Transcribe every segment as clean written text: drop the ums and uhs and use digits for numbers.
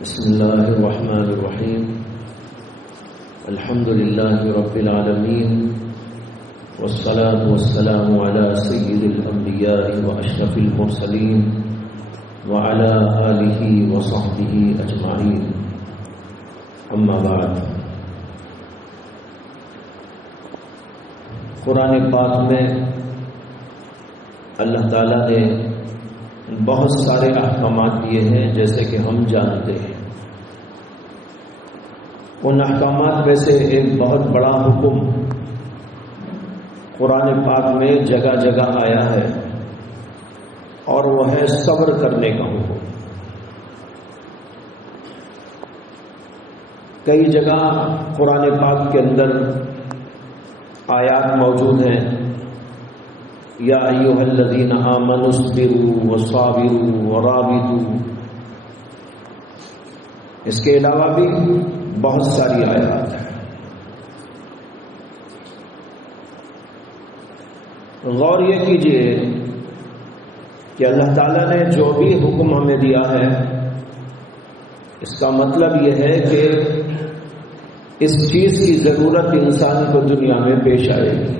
بسم الله الرحمن الرحيم. الحمد لله رب العالمين، والصلاة والسلام على سيد الأنبياء وأشرف المرسلين وعلى آله وصحبه أجمعين. أما بعد، قرآن پاک میں اللہ تعالیٰ نے بہت سارے احکامات دیے ہیں، جیسے کہ ہم جانتے ہیں۔ ان احکامات میں سے ایک بہت بڑا حکم قرآن پاک میں جگہ جگہ آیا ہے، اور وہ ہے صبر کرنے کا حکم۔ کئی جگہ قرآن پاک کے اندر آیات موجود ہیں، یا ایھا الذین آمنوا اصبروا وصابروا ورابطوا۔ اس کے علاوہ بھی بہت ساری آیات ہیں۔ غور یہ کیجئے کہ اللہ تعالیٰ نے جو بھی حکم ہمیں دیا ہے، اس کا مطلب یہ ہے کہ اس چیز کی ضرورت انسان کو دنیا میں پیش آئے گی۔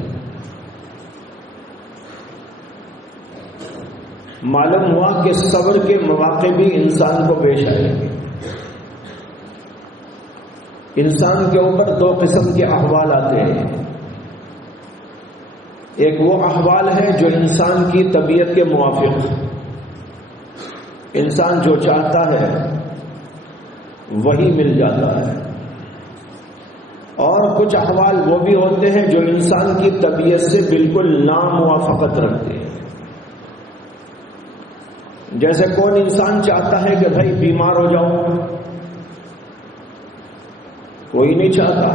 معلوم ہوا کہ صبر کے مواقع بھی انسان کو پیش آئے گے۔ انسان کے اوپر دو قسم کے احوال آتے ہیں۔ ایک وہ احوال ہے جو انسان کی طبیعت کے موافق، انسان جو چاہتا ہے وہی مل جاتا ہے، اور کچھ احوال وہ بھی ہوتے ہیں جو انسان کی طبیعت سے بالکل ناموافقت رکھتے ہیں۔ جیسے کون انسان چاہتا ہے کہ بھائی بیمار ہو جاؤں؟ کوئی نہیں چاہتا۔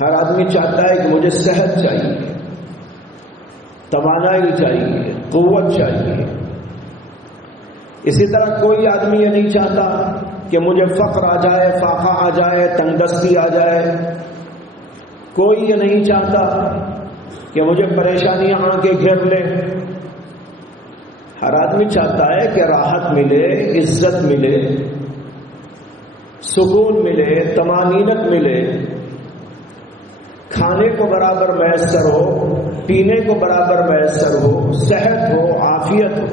ہر آدمی چاہتا ہے کہ مجھے صحت چاہیے، توانائی چاہیے، قوت چاہیے۔ اسی طرح کوئی آدمی یہ نہیں چاہتا کہ مجھے فقر آ جائے، فاقہ آ جائے، تنگدستی آ جائے۔ کوئی یہ نہیں چاہتا کہ مجھے پریشانیاں آ کے گھیر لیں۔ ہر آدمی چاہتا ہے کہ راحت ملے، عزت ملے، سکون ملے، طمانینت ملے، کھانے کو برابر میسر ہو، پینے کو برابر میسر ہو، صحت ہو، عافیت ہو۔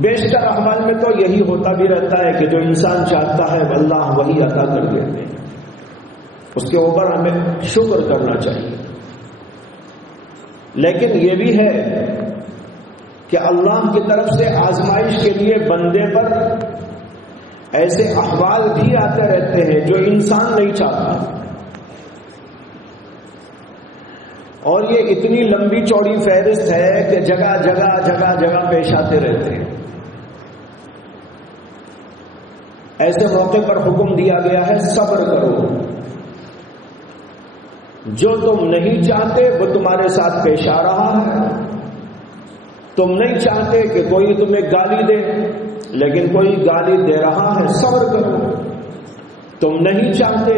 بیشتر احوال میں تو یہی ہوتا بھی رہتا ہے کہ جو انسان چاہتا ہے اللہ وہی عطا کر دیتے ہیں۔ اس کے اوپر ہمیں شکر کرنا چاہیے۔ لیکن یہ بھی ہے کہ اللہ کی طرف سے آزمائش کے لیے بندے پر ایسے احوال بھی آتے رہتے ہیں جو انسان نہیں چاہتا، اور یہ اتنی لمبی چوڑی فہرست ہے کہ جگہ جگہ جگہ جگہ پیش آتے رہتے ہیں۔ ایسے موقع پر حکم دیا گیا ہے صبر کرو۔ جو تم نہیں چاہتے وہ تمہارے ساتھ پیش آ رہا ہے۔ تم نہیں چاہتے کہ کوئی تمہیں گالی دے، لیکن کوئی گالی دے رہا ہے، صبر کرو۔ تم نہیں چاہتے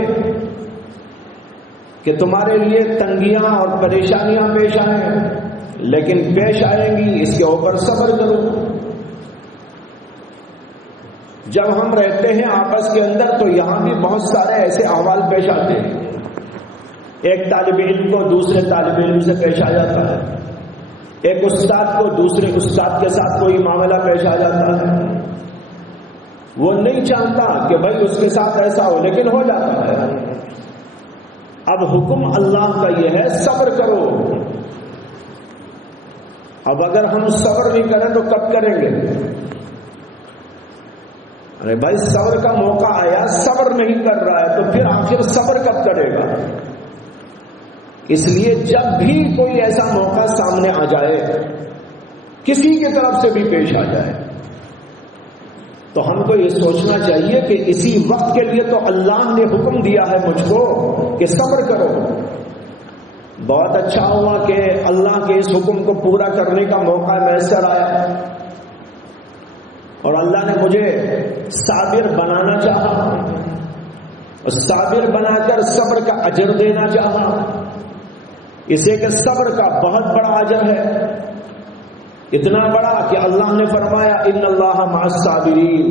کہ تمہارے لیے تنگیاں اور پریشانیاں پیش آئیں، لیکن پیش آئیں گی، اس کے اوپر صبر کرو۔ جب ہم رہتے ہیں آپس کے اندر تو یہاں بھی بہت سارے ایسے احوال پیش آتے ہیں۔ ایک طالب علم کو دوسرے طالب علم سے پیش آ جاتا ہے، ایک استاد کو دوسرے استاد کے ساتھ کوئی معاملہ پیش آ جاتا ہے۔ وہ نہیں چاہتا کہ بھائی اس کے ساتھ ایسا ہو، لیکن ہو جاتا ہے۔ اب حکم اللہ کا یہ ہے صبر کرو۔ اب اگر ہم صبر نہیں کریں تو کب کریں گے؟ ارے بھائی صبر کا موقع آیا، صبر نہیں کر رہا ہے تو پھر آخر صبر کب کرے گا؟ اس لیے جب بھی کوئی ایسا موقع سامنے آ جائے، کسی کی طرف سے بھی پیش آ جائے، تو ہم کو یہ سوچنا چاہیے کہ اسی وقت کے لیے تو اللہ نے حکم دیا ہے مجھ کو کہ صبر کرو۔ بہت اچھا ہوا کہ اللہ کے اس حکم کو پورا کرنے کا موقع میسر آیا، اور اللہ نے مجھے صابر بنانا چاہا، اور صابر بنا کر صبر کا اجر دینا چاہا۔ اسے کہ صبر کا بہت بڑا اجر ہے۔ اتنا بڑا کہ اللہ نے فرمایا ان اللہ مع الصابرین،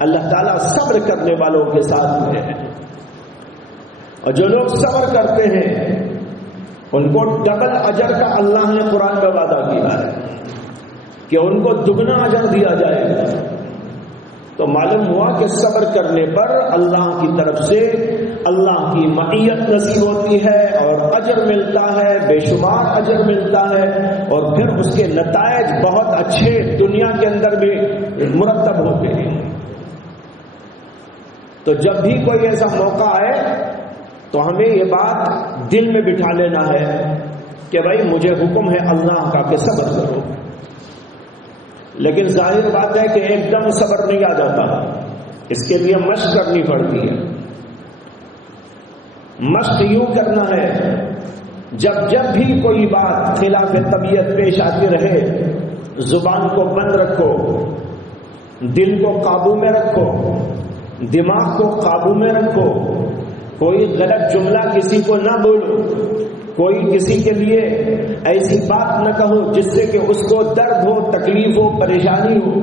اللہ تعالیٰ صبر کرنے والوں کے ساتھ میں ہے، اور جو لوگ صبر کرتے ہیں ان کو ڈبل اجر کا اللہ نے قرآن میں وعدہ کیا ہے کہ ان کو دگنا اجر دیا جائے گا۔ تو معلوم ہوا کہ صبر کرنے پر اللہ کی طرف سے اللہ کی معیت نصیب ہوتی ہے اور اجر ملتا ہے، بے شمار اجر ملتا ہے، اور پھر اس کے نتائج بہت اچھے دنیا کے اندر بھی مرتب ہوتے ہیں۔ تو جب بھی کوئی ایسا موقع آئے تو ہمیں یہ بات دل میں بٹھا لینا ہے کہ بھائی مجھے حکم ہے اللہ کا کہ صبر کرو، لیکن ظاہر بات ہے کہ ایک دم صبر نہیں آ جاتا، اس کے لیے مشق کرنی پڑتی ہے۔ مشق یوں کرنا ہے، جب جب بھی کوئی بات خلاف طبیعت پیش آتی رہے، زبان کو بند رکھو، دل کو قابو میں رکھو، دماغ کو قابو میں رکھو، کوئی غلط جملہ کسی کو نہ بولو، کوئی کسی کے لیے ایسی بات نہ کہو جس سے کہ اس کو درد ہو، تکلیف ہو، پریشانی ہو،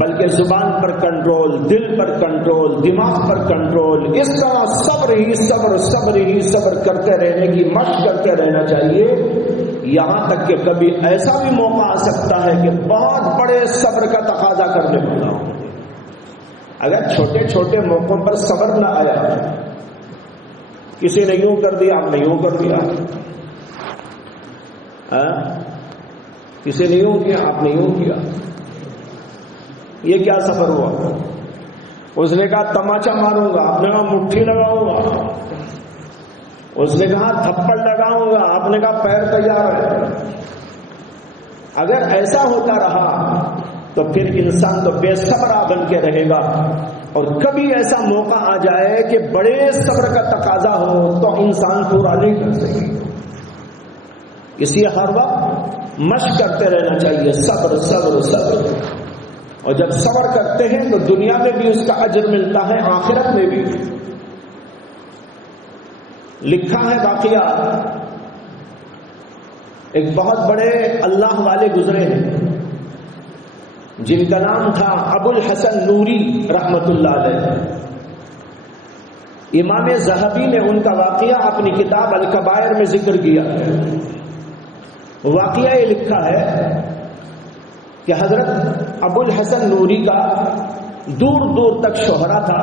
بلکہ زبان پر کنٹرول، دل پر کنٹرول، دماغ پر کنٹرول، اس طرح صبر ہی صبر، صبر ہی صبر کرتے رہنے کی مشق کرتے رہنا چاہیے، یہاں تک کہ کبھی ایسا بھی موقع آ سکتا ہے کہ بہت بڑے صبر کا تقاضا کرنے والا ہو۔ اگر چھوٹے چھوٹے موقعوں پر صبر نہ آیا، کسی نے یوں کر دیا آپ نے یوں کر دیا، کسی نے یوں کیا آپ نے یوں کیا، یہ کیا صبر ہوا؟ اس نے کہا تماچا ماروں گا، آپ نے کہا مٹھی لگاؤں گا، اس نے کہا تھپڑ لگاؤں گا، آپ نے کہا پیر تیار ہے۔ اگر ایسا ہوتا رہا تو پھر انسان تو بے صبر بن کے رہے گا، اور کبھی ایسا موقع آ جائے کہ بڑے صبر کا تقاضا ہو تو انسان پورا نہیں کر سکے۔ اس لیے ہر وقت مشق کرتے رہنا چاہیے، صبر صبر صبر، اور جب صبر کرتے ہیں تو دنیا میں بھی اس کا اجر ملتا ہے، آخرت میں بھی۔ لکھا ہے واقعہ، ایک بہت بڑے اللہ والے گزرے ہیں جن کا نام تھا ابو الحسن نوری رحمت اللہ علیہ۔ امام ذہبی نے ان کا واقعہ اپنی کتاب الکبائر میں ذکر کیا ہے۔ واقعہ یہ لکھا ہے کہ حضرت ابو الحسن نوری کا دور دور تک شہرہ تھا،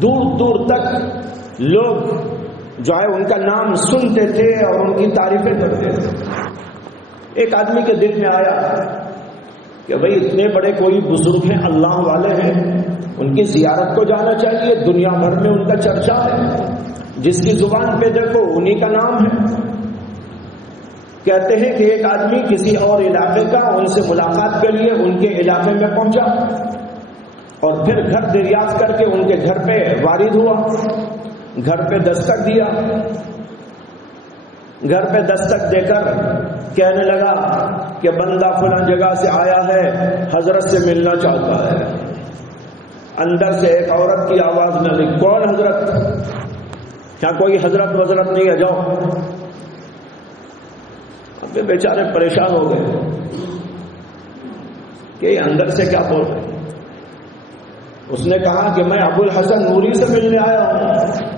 دور دور تک لوگ جو ہے ان کا نام سنتے تھے اور ان کی تعریفیں کرتے تھے۔ ایک آدمی کے دل میں آیا کہ بھئی اتنے بڑے کوئی بزرگ ہیں، اللہ والے ہیں، ان کی زیارت کو جانا چاہیے، دنیا بھر میں ان کا چرچا ہے، جس کی زبان پہ دیکھو انہی کا نام ہے۔ کہتے ہیں کہ ایک آدمی کسی اور علاقے کا ان سے ملاقات کے لیے ان کے علاقے میں پہنچا، اور پھر گھر دریافت کر کے ان کے گھر پہ وارد ہوا، گھر پہ دستک دیا، گھر پہ دستک دے کر کہنے لگا کہ بندہ فلاں جگہ سے آیا ہے، حضرت سے ملنا چاہتا ہے۔ اندر سے ایک عورت کی آواز نکلی، کون حضرت؟ کیا کوئی حضرت وزرت نہیں ہے؟ جاؤ۔ اب بیچارے پریشان ہو گئے کہ یہ اندر سے کیا بول رہے۔ اس نے کہا کہ میں ابو الحسن نوری سے ملنے آیا ہوں۔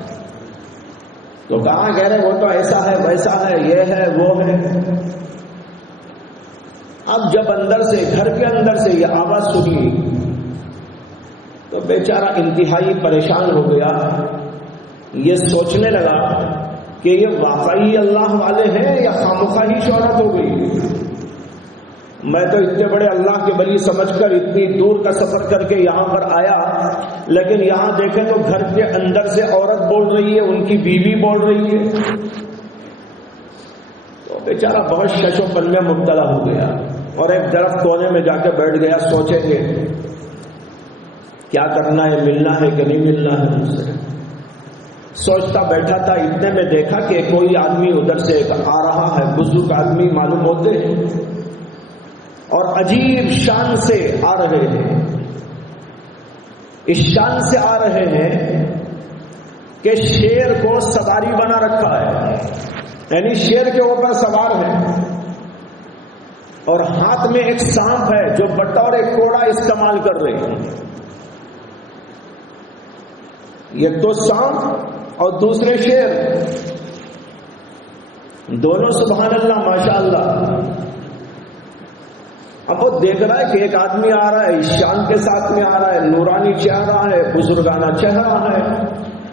تو کہاں کہہ رہے وہ تو ایسا ہے ویسا ہے، یہ ہے وہ ہے۔ اب جب اندر سے گھر کے اندر سے یہ آواز سنی تو بیچارہ انتہائی پریشان ہو گیا، یہ سوچنے لگا کہ یہ واقعی اللہ والے ہیں یا خامخواہ ہی شہرت ہو گئی۔ میں تو اتنے بڑے اللہ کے ولی سمجھ کر اتنی دور کا سفر کر کے یہاں پر آیا، لیکن یہاں دیکھیں تو گھر کے اندر سے عورت بول رہی ہے، ان کی بیوی بول رہی ہے۔ تو بیچارہ بہت شش و پن میں مبتلا ہو گیا اور ایک درخت کونے میں جا کے بیٹھ گیا، سوچیں گے کیا کرنا ہے، ملنا ہے کہ نہیں ملنا ہے ان سے۔ سوچتا بیٹھا تھا، اتنے میں دیکھا کہ کوئی آدمی ادھر سے آ رہا ہے، بزرگ آدمی معلوم ہوتے ہیں اور عجیب شان سے آ رہے ہیں۔ اس شان سے آ رہے ہیں کہ شیر کو سواری بنا رکھا ہے، یعنی شیر کے اوپر سوار ہے۔ اور ہاتھ میں ایک سانپ ہے جو بطور ایک کوڑا استعمال کر رہی ہے. یہ تو سانپ اور دوسرے شیر، دونوں سبحان اللہ ماشاء اللہ. اب وہ دیکھ رہا ہے کہ ایک آدمی آ رہا ہے، شان کے ساتھ میں آ رہا ہے، نورانی چہرہ ہے، بزرگانہ چہرہ ہے،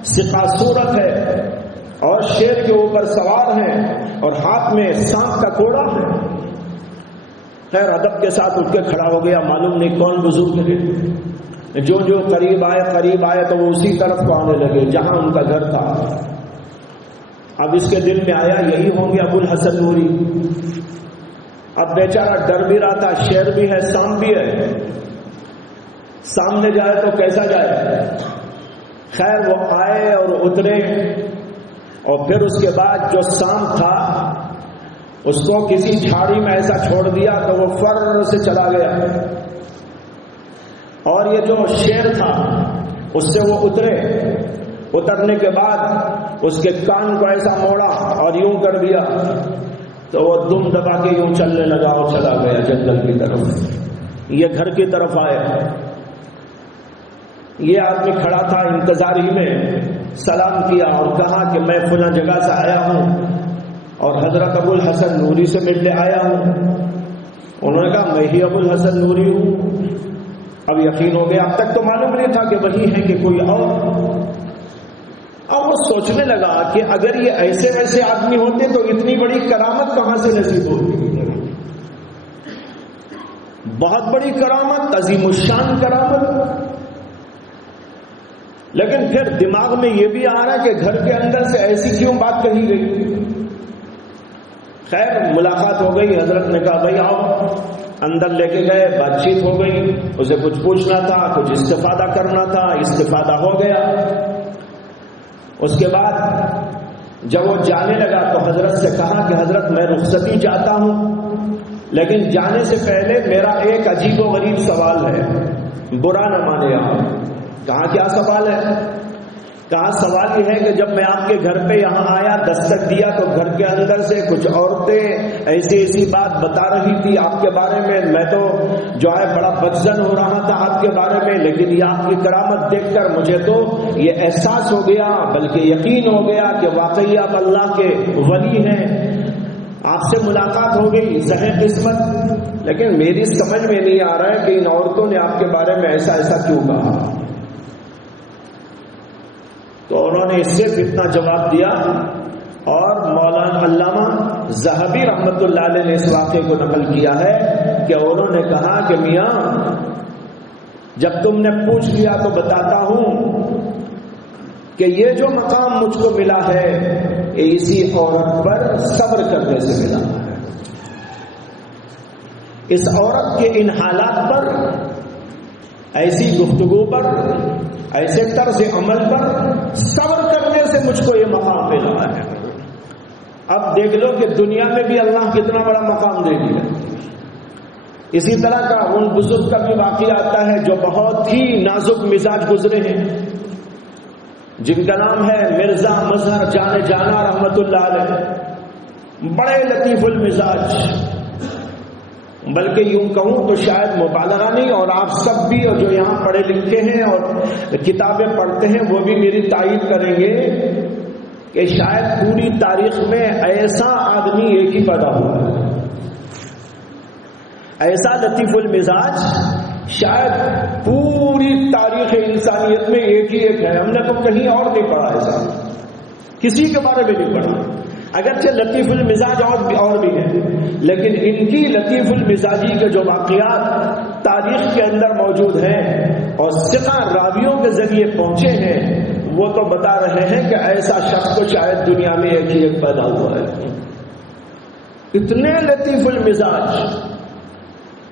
سپا صورت ہے، اور شیر کے اوپر سوار ہے اور ہاتھ میں سانپ کا کوڑا ہے. خیر ادب کے ساتھ اٹھ کے کھڑا ہو گیا. معلوم نہیں کون بزرگ ہے. جو قریب آئے تو وہ اسی طرف کو آنے لگے جہاں ان کا گھر تھا. اب اس کے دل میں آیا یہی ہوں گے ابو الحسن نوری. اب بیچارہ ڈر بھی رہا تھا، شیر بھی ہے، سانپ بھی ہے، سامنے جائے تو کیسا جائے. خیر وہ آئے اور اترے، اور پھر اس کے بعد جو سانپ تھا اس کو کسی جھاڑی میں ایسا چھوڑ دیا تو وہ فر سے چلا گیا. اور یہ جو شیر تھا اس سے وہ اترے. اترنے کے بعد اس کے کان کو ایسا موڑا اور یوں کر دیا تو وہ دم دبا کے یوں چلنے لگا اور چلا گیا جنگل کی طرف. یہ گھر کی طرف آئے. یہ آدمی کھڑا تھا انتظاری میں، سلام کیا اور کہا کہ میں فلاں جگہ سے آیا ہوں اور حضرت ابو الحسن نوری سے ملنے آیا ہوں. انہوں نے کہا میں ہی ابو الحسن نوری ہوں. اب یقین ہو گیا، اب تک تو معلوم نہیں تھا کہ وہی ہے کہ کوئی اور. اب وہ سوچنے لگا کہ اگر یہ ایسے ویسے آدمی ہوتے تو اتنی بڑی کرامت کہاں سے نصیب ہوتی. بہت بڑی کرامت، عظیم الشان کرامت. لیکن پھر دماغ میں یہ بھی آ رہا ہے کہ گھر کے اندر سے ایسی کیوں بات کہی گئی. خیر ملاقات ہو گئی. حضرت نے کہا بھائی آؤ. اندر لے کے گئے، بات چیت ہو گئی. اسے کچھ پوچھنا تھا، کچھ استفادہ کرنا تھا، استفادہ ہو گیا. اس کے بعد جب وہ جانے لگا تو حضرت سے کہا کہ حضرت میں رخصتی چاہتا ہوں، لیکن جانے سے پہلے میرا ایک عجیب و غریب سوال ہے، برا نہ مانے آپ. کہا کیا سوال ہے؟ کہا سوال یہ ہے کہ جب میں آپ کے گھر پہ یہاں آیا، دستک دیا، تو گھر کے اندر سے کچھ عورتیں ایسی بات بتا رہی تھی آپ کے بارے میں. میں تو جو ہے بڑا بدظن ہو رہا تھا آپ کے بارے میں، لیکن یہ آپ کی کرامت دیکھ کر مجھے تو یہ احساس ہو گیا، بلکہ یقین ہو گیا کہ واقعی آپ اللہ کے ولی ہیں. آپ سے ملاقات ہو گئی، سہ قسمت. لیکن میری سمجھ میں نہیں آ رہا ہے کہ ان عورتوں نے آپ کے بارے میں ایسا کیوں کہا. تو انہوں نے اس سے فتنہ جواب دیا، اور مولانا علامہ ذہبی رحمت اللہ علیہ نے اس واقعے کو نقل کیا ہے کہ انہوں نے کہا کہ میاں جب تم نے پوچھ لیا تو بتاتا ہوں کہ یہ جو مقام مجھ کو ملا ہے یہ اسی عورت پر صبر کرنے سے ملا ہے. اس عورت کے ان حالات پر، ایسی گفتگو پر، ایسے طرز عمل پر صبر کرنے سے مجھ کو یہ مقام ملا ہے. اب دیکھ لو کہ دنیا میں بھی اللہ کتنا بڑا مقام دے دیا. اسی طرح کا ان بزرگ کا بھی واقعہ آتا ہے جو بہت ہی نازک مزاج گزرے ہیں، جن کا نام ہے مرزا مظہر جانے جانا رحمت اللہ علیہ. بڑے لطیف المزاج، بلکہ یوں کہوں تو شاید مبالغہ نہیں، اور آپ سب بھی اور جو یہاں پڑھے لکھے ہیں اور کتابیں پڑھتے ہیں وہ بھی میری تائید کریں گے کہ شاید پوری تاریخ میں ایسا آدمی ایک ہی پیدا ہوا ہے، ایسا لطیف المزاج شاید پوری تاریخ انسانیت میں ایک ہی ایک ہے. ہم نے تو کہیں اور نہیں پڑھا ایسا، کسی کے بارے میں نہیں پڑھا. اگرچہ لطیف المزاج اور بھی ہیں، لیکن ان کی لطیف المزاجی کے جو واقعات تاریخ کے اندر موجود ہیں اور ثقہ راویوں کے ذریعے پہنچے ہیں، وہ تو بتا رہے ہیں کہ ایسا شخص تو شاید دنیا میں ایک ہی ایک پیدا ہوا ہے. اتنے لطیف المزاج،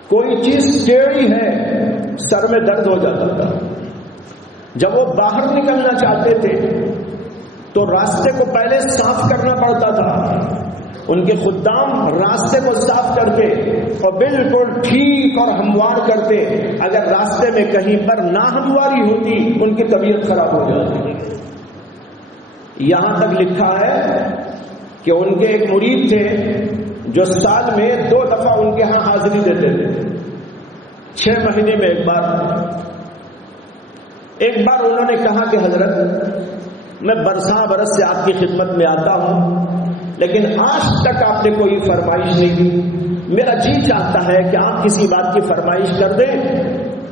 کوئی چیز ٹیڑھی ہے سر میں درد ہو جاتا تھا. جب وہ باہر نکلنا چاہتے تھے تو راستے کو پہلے صاف کرنا پڑتا تھا. ان کے خدام راستے کو صاف کرتے اور بالکل ٹھیک اور ہموار کرتے. اگر راستے میں کہیں پر ناہمواری ہوتی ان کی طبیعت خراب ہو جاتی. یہاں تک لکھا ہے کہ ان کے ایک مرید تھے جو سال میں 2 دفعہ ان کے ہاں حاضری دیتے تھے، 6 مہینے میں ایک بار انہوں نے کہا کہ حضرت میں برس سے آپ کی خدمت میں آتا ہوں، لیکن آج تک آپ نے کوئی فرمائش نہیں کی، میرا جی چاہتا ہے کہ آپ کسی بات کی فرمائش کر دیں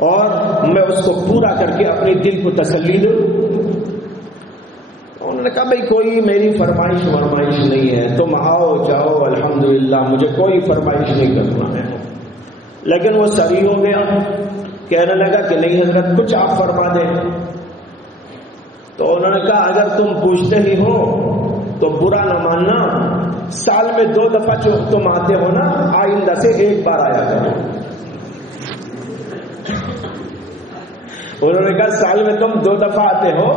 اور میں اس کو پورا کر کے اپنے دل کو تسلی دوں۔ انہوں نے کہا بھئی کوئی میری فرمائش نہیں ہے، تم آؤ جاؤ الحمدللہ، مجھے کوئی فرمائش نہیں کرنا ہے۔ لیکن وہ سری ہو گیا، کہنے لگا کہ نہیں حضرت کچھ آپ فرما دیں۔ تو انہوں نے کہا اگر تم پوچھتے ہی ہو تو برا نہ ماننا، سال میں 2 دفعہ جو تم آتے ہو نا، آئندہ سے 1 بار آیا کرو۔ انہوں نے کہا سال میں تم 2 دفعہ آتے ہو،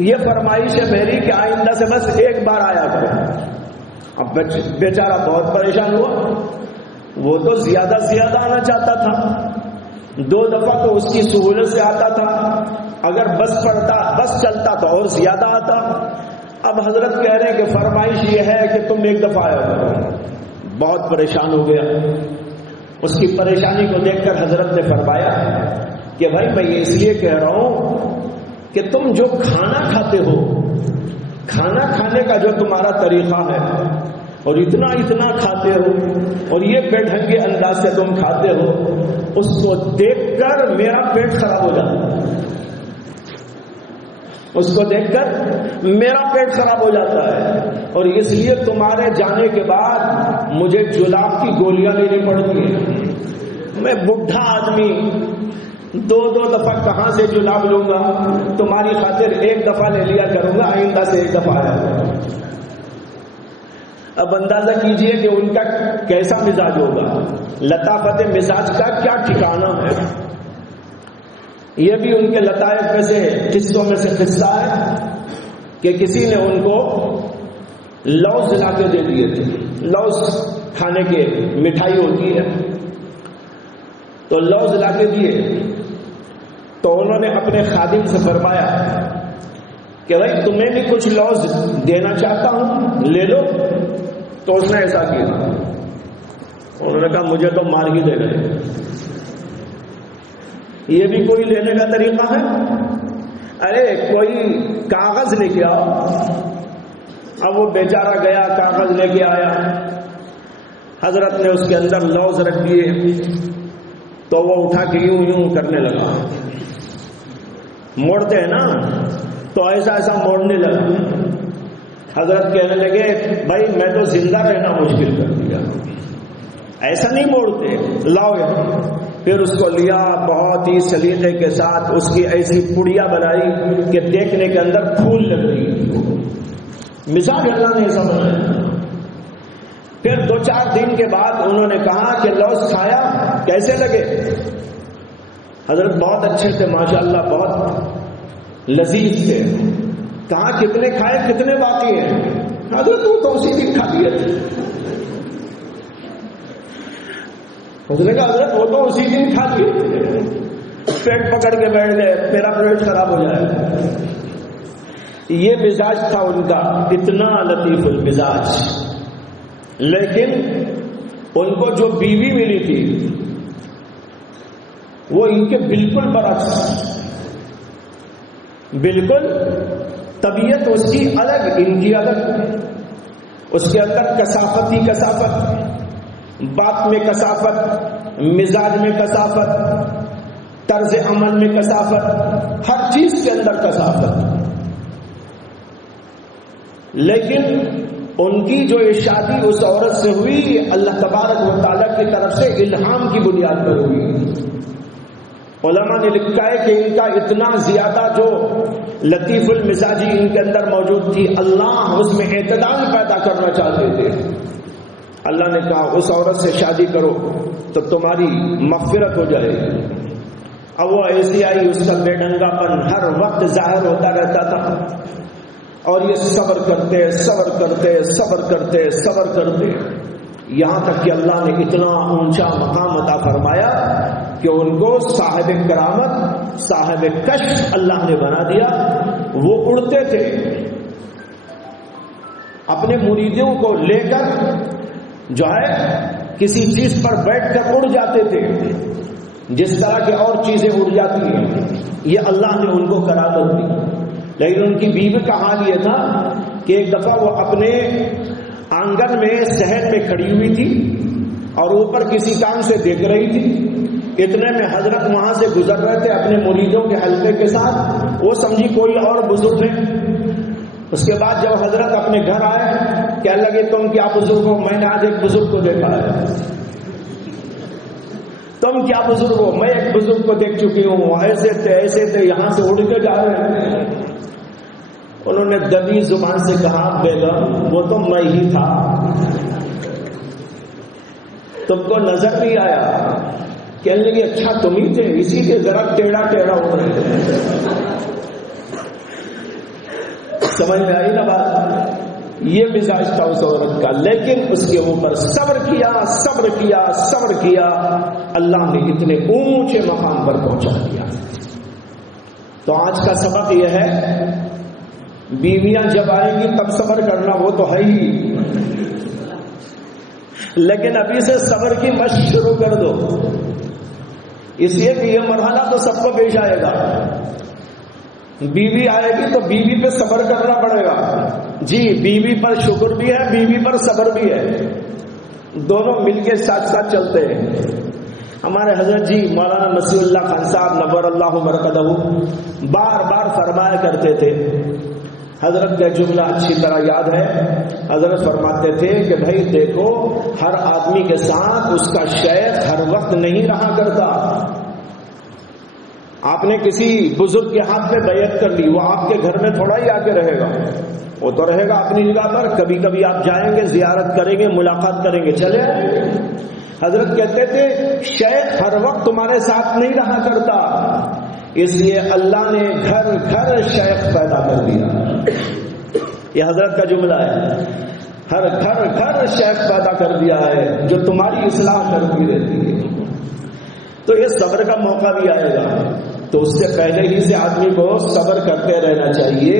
یہ فرمائش ہے میری کہ آئندہ سے بس 1 بار آیا کرو۔ اب بیچارہ بہت پریشان ہوا، وہ تو زیادہ آنا چاہتا تھا، 2 دفعہ تو اس کی سہولت سے آتا تھا، اگر بس چلتا تو اور زیادہ آتا۔ اب حضرت کہہ رہے ہیں کہ فرمائش یہ ہے کہ تم 1 دفعہ آیا کرو۔ بہت پریشان ہو گیا۔ اس کی پریشانی کو دیکھ کر حضرت نے فرمایا کہ بھائی میں یہ اس لیے کہہ رہا ہوں کہ تم جو کھانا کھاتے ہو، کھانا کھانے کا جو تمہارا طریقہ ہے اور اتنا کھاتے ہو اور یہ بے ڈھنگے انداز سے تم کھاتے ہو، اس کو دیکھ کر میرا پیٹ خراب ہو جاتا ہے، اس کو دیکھ کر میرا پیٹ خراب ہو جاتا ہے، اور اس لیے تمہارے جانے کے بعد مجھے جلاب کی گولیاں لینی پڑتی ہیں۔ میں بڈھا آدمی 2 دفعہ کہاں سے جلاب لوں گا؟ تمہاری خاطر 1 دفعہ لے لیا کروں گا، آئندہ سے 1 دفعہ آیا کروں گا۔ اب اندازہ کیجئے کہ ان کا کیسا مزاج ہوگا، لطافت مزاج کا کیا ٹھکانہ ہے۔ یہ بھی ان کے لطائف میں سے قصوں میں سے قصہ ہے کہ کسی نے ان کو لوز لا کے دے دیے تھے۔ لوز کھانے کے مٹھائی ہوتی ہے، تو لوز لا کے دیے، تو انہوں نے اپنے خادم سے فرمایا کہ بھائی تمہیں بھی کچھ لوز دینا چاہتا ہوں، لے لو۔ تو اس نے ایسا کیا، انہوں نے کہا مجھے تو مار ہی دے گئے، یہ بھی کوئی لینے کا طریقہ ہے؟ ارے کوئی کاغذ لے کے آؤ۔ اب وہ بیچارہ گیا، کاغذ لے کے آیا، حضرت نے اس کے اندر لوز رکھ دیے، تو وہ اٹھا کے یوں کرنے لگا، موڑتے ہیں نا، تو ایسا موڑنے لگا۔ حضرت کہنے لگے بھائی میں تو زندہ رہنا مشکل کر دیا، ایسا نہیں موڑتے، لاؤ یہاں۔ پھر اس کو لیا، بہت ہی سلیقے کے ساتھ اس کی ایسی پڑیا بنائی کہ دیکھنے کے اندر پھول لگ رہی، مزاج اللہ نے ایسا بنایا۔ پھر 2-4 دن کے بعد انہوں نے کہا کہ لوز کھایا، کیسے لگے؟ حضرت بہت اچھے تھے ماشاءاللہ، بہت لذیذ تھے۔ کہا کتنے کھائے، کتنے باقی ہیں؟ حضرت وہ تو اسی دن کھا لیے تھے۔ اس نے کہا حضرت وہ تو اسی دن کھا لیے تھے، پیٹ پکڑ کے بیٹھ گئے، میرا پیٹ خراب ہو جائے۔ یہ مزاج تھا ان کا، اتنا لطیف المزاج۔ لیکن ان کو جو بیوی ملی تھی وہ ان کے بالکل برعکس، بالکل طبیعت اس کی الگ، ان کی الگ۔ اس کے اندر کثافت ہی کثافت، بات میں کثافت، مزاج میں کثافت، طرز عمل میں کثافت، ہر چیز کے اندر کثافت۔ لیکن ان کی جو شادی اس عورت سے ہوئی، اللہ تبارک و تعالیٰ کی طرف سے الہام کی بنیاد پر ہوئی۔ علماء نے لکھا ہے کہ ان کا اتنا زیادہ جو لطیف المزاجی ان کے اندر موجود تھی، اللہ اس میں اعتدال پیدا کرنا چاہتے تھے۔ اللہ نے کہا اس عورت سے شادی کرو تو تمہاری مغفرت ہو جائے گی۔ اب وہ ایسی آئی، اس کا بے ڈھنگا پن ہر وقت ظاہر ہوتا رہتا تھا، اور یہ صبر کرتے یہاں تک کہ اللہ نے اتنا اونچا مقام عطا فرمایا کہ ان کو صاحب کرامت، صاحب کشف اللہ نے بنا دیا۔ وہ اڑتے تھے، اپنے مریدوں کو لے کر جو ہے کسی چیز پر بیٹھ کر اڑ جاتے تھے، جس طرح کی اور چیزیں اڑ جاتی ہیں، یہ اللہ نے ان کو کرامت دی۔ لیکن ان کی بیوی کا حال یہ تھا کہ ایک دفعہ وہ اپنے آنگن میں صحن میں کھڑی ہوئی تھی اور اوپر کسی کام سے دیکھ رہی تھی۔ اتنے میں حضرت وہاں سے گزر رہے تھے اپنے مریدوں کے حلقے کے ساتھ، وہ سمجھی کوئی اور بزرگ ہے۔ اس کے بعد جب حضرت اپنے گھر آئے، کہنے لگے تم کیا بزرگ ہو؟ میں نے آج ایک بزرگ کو دیکھا ہے۔ تم کیا بزرگ ہو؟ میں ایک بزرگ کو دیکھ چکی ہوں، ایسے تھے یہاں سے اڑ کے جا رہے ہیں۔ انہوں نے دبی زبان سے کہا بیگم وہ تو میں ہی تھا، تم کو نظر نہیں آیا؟ کہنے لگے اچھا تم ہی تھے، اسی لیے ذرا ٹیڑھا ٹیڑھا ہو رہے تھے۔ سمجھ میں آئی نا بات؟ یہ مزاج تھا اس عورت کا، لیکن اس کے اوپر صبر کیا، صبر کیا، صبر کیا، اللہ نے اتنے اونچے مقام پر پہنچا دیا۔ تو آج کا سبق یہ ہے، بیویاں جب آئیں گی تب صبر کرنا، وہ تو ہے ہی، لیکن ابھی سے صبر کی مشق شروع کر دو، اس لیے کہ یہ مرحلہ تو سب کو پیش آئے گا۔ بیوی آئے گی تو بیوی پہ صبر کرنا پڑے گا، جی بیوی پر شکر بھی ہے، بیوی پر صبر بھی ہے، دونوں مل کے ساتھ ساتھ چلتے ہیں۔ ہمارے حضرت جی مولانا مسیح اللہ خان صاحب نور اللہ مرقدہ بار بار فرمایا کرتے تھے، حضرت کا جملہ اچھی طرح یاد ہے، حضرت فرماتے تھے کہ بھائی دیکھو، ہر آدمی کے ساتھ اس کا شیخ ہر وقت نہیں رہا کرتا۔ آپ نے کسی بزرگ کے ہاتھ میں بیعت کر لی، وہ آپ کے گھر میں تھوڑا ہی آ کے رہے گا، وہ تو رہے گا اپنی جگہ پر، کبھی کبھی آپ جائیں گے، زیارت کریں گے، ملاقات کریں گے، چلے آئیں گے۔ حضرت کہتے تھے شیخ ہر وقت تمہارے ساتھ نہیں رہا کرتا، اس لیے اللہ نے گھر گھر شیخ پیدا کر دیا۔ یہ حضرت کا جملہ ہے، ہر گھر گھر شیخ پیدا کر دیا ہے جو تمہاری اصلاح کرتی رہتی ہے۔ تو یہ صبر کا موقع بھی آئے گا، تو اس سے پہلے ہی سے آدمی کو صبر کرتے رہنا چاہیے،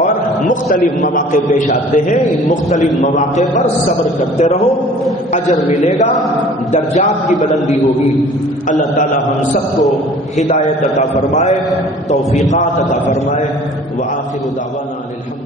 اور مختلف مواقع پیش آتے ہیں، ان مختلف مواقع پر صبر کرتے رہو، اجر ملے گا، درجات کی بلندی ہوگی۔ اللہ تعالی ہم سب کو ہدایت عطا فرمائے، توفیقات عطا فرمائے۔ وآخر دعوانا الحمد